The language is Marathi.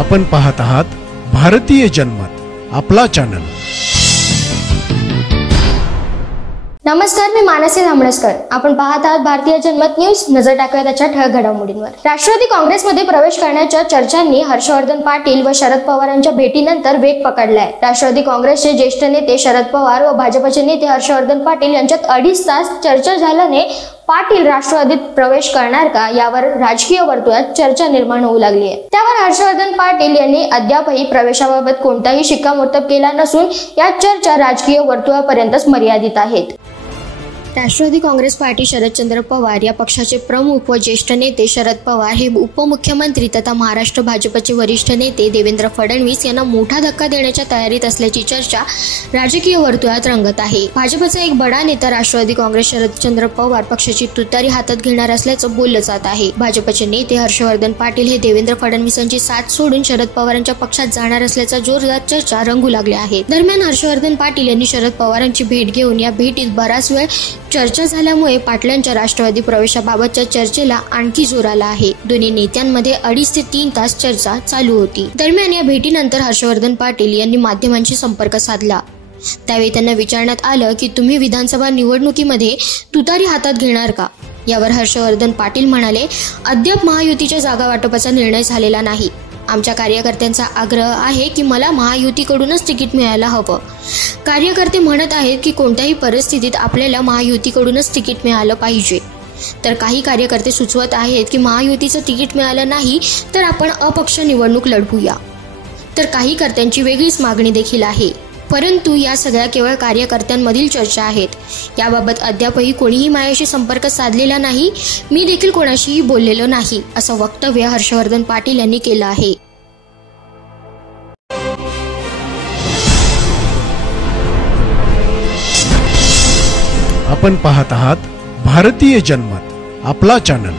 आपण पाहत आहात भारतीय जनमत, आपला चॅनल। नमस्कार, मी मानसी धामणसकर। आपण पाहत आहात भारतीय जनमत न्यूज। नजर टाकूया त्याच्या ठळक घडामोडींवर। राष्ट्रवादी काँग्रेसमध्ये प्रवेश करण्याच्या चर्चांनी हर्षवर्धन पाटील व शरद पवारांच्या भेटीनंतर वेग पकडलाय। राष्ट्रवादी काँग्रेसचे ज्येष्ठ नेते शरद पवार व भाजपचे नेते हर्षवर्धन पाटील यांच्यात 2.5 तास चर्चा झाल्याने पाटील राष्ट्रवादीत प्रवेश करणार का यावर राजकीय वर्तुळात चर्चा निर्माण होऊ लागली आहे। त्यावर हर्षवर्धन पाटील यांनी अद्यापही प्रवेशाबाबत कोणताही शिक्कामोर्तब केला नसून या चर्चा राजकीय वर्तुळापर्यंतच मर्यादित आहेत। राष्ट्रवादी काँग्रेस पार्टी शरदचंद्र पवार या पक्षाचे प्रमुख व ज्येष्ठ नेते शरद पवार हे उपमुख्यमंत्री तथा महाराष्ट्र भाजपचे वरिष्ठ नेते देवेंद्र फडणवीस यांना मोठा धक्का देण्याच्या तयारीत असल्याची चर्चा राजकीय वर्तुळात रंगत आहे। भाजपचा एक बडा नेता राष्ट्रवादी काँग्रेस शरदचंद्र पवार पक्षाची तुतारी हातात घेणार असल्याचं बोललं जात आहे। भाजपचे नेते हर्षवर्धन पाटील हे देवेंद्र फडणवीसांची साथ सोडून शरद पवारांच्या पक्षात जाणार असल्याचा जोरदार चर्चा रंगू लागल्या आहेत। दरम्यान हर्षवर्धन पाटील यांनी शरद पवारांची भेट घेऊन या भेटीत बराच वेळ चर्चा झाल्यामुळे पाटलांच्या राष्ट्रवादी प्रवेशाबाबतच्या चर्चेला आणखी जोर आला आहे। दोन्ही नेत्यांमध्ये 2.5 ते 3 तास चर्चा चालू होती। दरम्यान या भेटीनंतर हर्षवर्धन पाटील यांनी माध्यमांशी संपर्क साधला। त्यावेळी त्यांना विचारण्यात आलं की तुम्ही विधानसभा निवडणुकीमध्ये तुतारी हातात घेणार का? यावर हर्षवर्धन पाटील म्हणाले, अद्याप महायुतीच्या जागा वाटपाचा निर्णय झालेला नाही। आमच्या कार्यकर्त्यांचा आग्रह आहे की मला महायुतीकडूनच तिकीट मिळायला हवं। कार्यकर्ते म्हणत आहेत की कोणत्याही परिस्थितीत आपल्याला महायुतीकडूनच तिकीट मिळालं पाहिजे। तर काही कार्यकर्ते सुचवत आहेत की महायुतीचं तिकीट मिळालं नाही तर आपण अपक्ष निवडणूक लढवूया। तर काही कर्त्यांची वेगळीच मागणी देखील आहे। परंतु या सगळ्या केवळ कार्यकर्त्यांमधील चर्चा आहेत। याबाबत अद्यापही कोणीही माझ्याशी संपर्क साधलेला नाही। मी देखील कोणाशीही बोललेलो नाही, असं वक्तव्य हर्षवर्धन पाटील यांनी केलं आहे। आपण पाहत आहात भारतीय जनमत, आपला चॅनल।